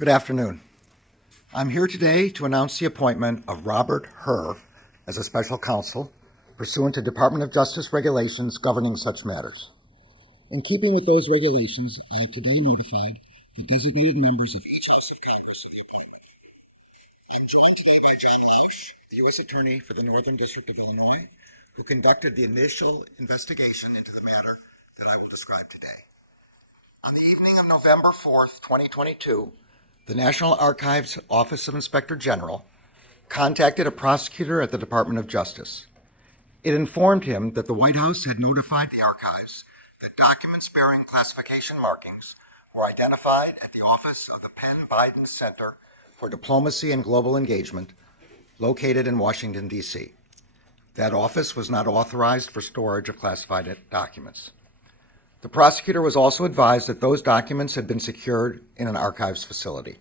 Good afternoon. I'm here today to announce the appointment of Robert Herr as a special counsel pursuant to Department of Justice regulations governing such matters. In keeping with those regulations, I have today notified the designated members of each House of Congress of the appointment. I'm joined today by John Lausch, the U.S. Attorney for the Northern District of Illinois, who conducted the initial investigation into the matter that I will describe today. On the evening of November 4th, 2022, the National Archives Office of Inspector General contacted a prosecutor at the Department of Justice. It informed him that the White House had notified the archives that documents bearing classification markings were identified at the office of the Penn Biden Center for Diplomacy and Global Engagement, located in Washington, D.C. That office was not authorized for storage of classified documents. The prosecutor was also advised that those documents had been secured in an archives facility.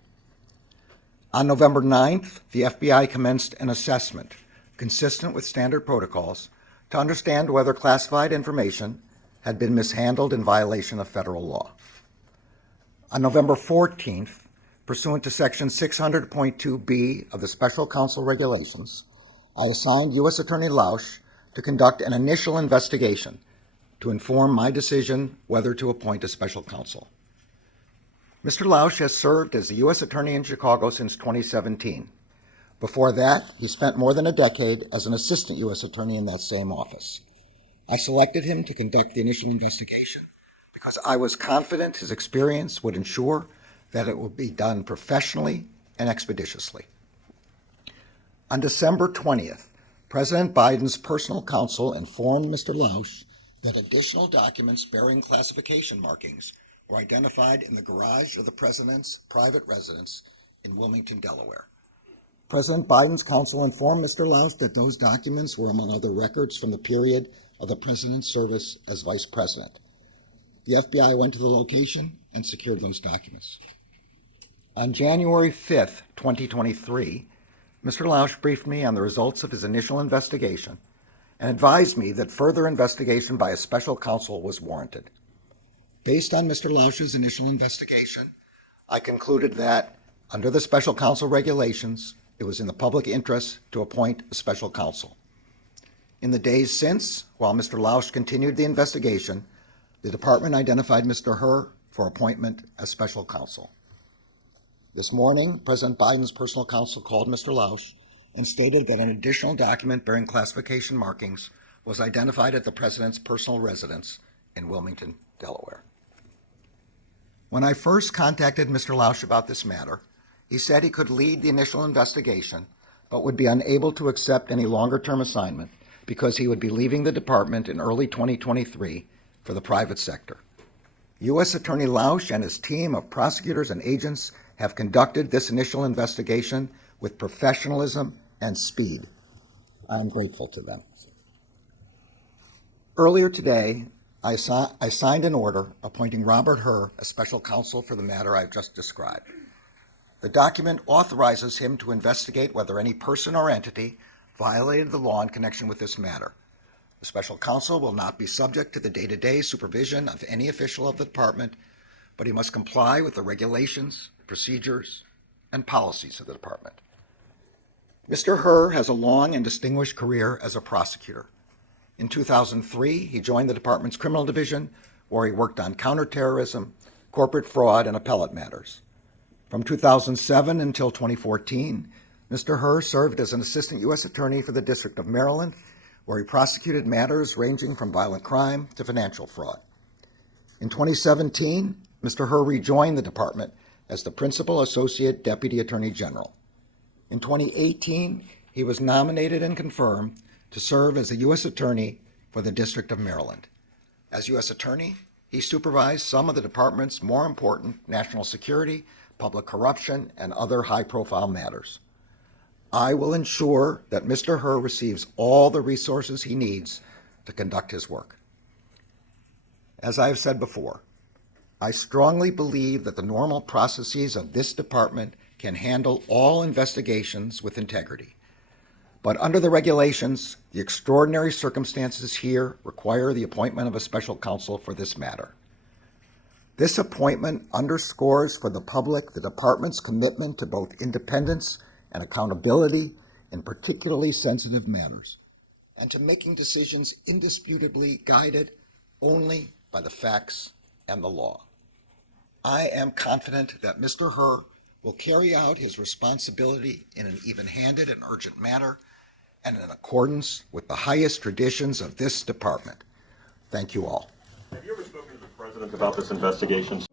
On November 9th, the FBI commenced an assessment consistent with standard protocols to understand whether classified information had been mishandled in violation of federal law. On November 14th, pursuant to Section 600.2b of the Special Counsel Regulations, I assigned U.S. Attorney Lausch to conduct an initial investigation to inform my decision whether to appoint a special counsel. Mr. Lausch has served as the U.S. Attorney in Chicago since 2017. Before that, he spent more than a decade as an assistant U.S. Attorney in that same office. I selected him to conduct the initial investigation because I was confident his experience would ensure that it would be done professionally and expeditiously. On December 20th, President Biden's personal counsel informed Mr. Lausch that additional documents bearing classification markings were identified in the garage of the president's private residence in Wilmington, Delaware. President Biden's counsel informed Mr. Lausch that those documents were among other records from the period of the president's service as vice president. The FBI went to the location and secured those documents. On January 5th, 2023, Mr. Lausch briefed me on the results of his initial investigation and advised me that further investigation by a special counsel was warranted. Based on Mr. Lausch's initial investigation, I concluded that, under the special counsel regulations, it was in the public interest to appoint a special counsel. In the days since, while Mr. Lausch continued the investigation, the department identified Mr. Herr for appointment as special counsel. This morning, President Biden's personal counsel called Mr. Lausch and stated that an additional document bearing classification markings was identified at the president's personal residence in Wilmington, Delaware. When I first contacted Mr. Lausch about this matter, he said he could lead the initial investigation, but would be unable to accept any longer-term assignment because he would be leaving the department in early 2023 for the private sector. U.S. Attorney Lausch and his team of prosecutors and agents have conducted this initial investigation with professionalism and speed. I am grateful to them. Earlier today, I signed an order appointing Robert Herr as special counsel for the matter I've just described. The document authorizes him to investigate whether any person or entity violated the law in connection with this matter. The special counsel will not be subject to the day-to-day supervision of any official of the department, but he must comply with the regulations, procedures, and policies of the department. Mr. Herr has a long and distinguished career as a prosecutor. In 2003, he joined the department's criminal division, where he worked on counterterrorism, corporate fraud, and appellate matters. From 2007 until 2014, Mr. Herr served as an assistant U.S. attorney for the District of Maryland, where he prosecuted matters ranging from violent crime to financial fraud. In 2017, Mr. Herr rejoined the department as the Principal Associate Deputy Attorney General. In 2018, he was nominated and confirmed to serve as the U.S. Attorney for the District of Maryland. As U.S. Attorney, he supervised some of the department's more important national security, public corruption, and other high-profile matters. I will ensure that Mr. Herr receives all the resources he needs to conduct his work. As I have said before, I strongly believe that the normal processes of this department can handle all investigations with integrity. But under the regulations, the extraordinary circumstances here require the appointment of a special counsel for this matter. This appointment underscores for the public the department's commitment to both independence and accountability in particularly sensitive matters, and to making decisions indisputably guided only by the facts and the law. I am confident that Mr. Herr will carry out his responsibility in an even-handed and urgent manner and in accordance with the highest traditions of this department. Thank you all. Have you ever spoken to the President about this investigation?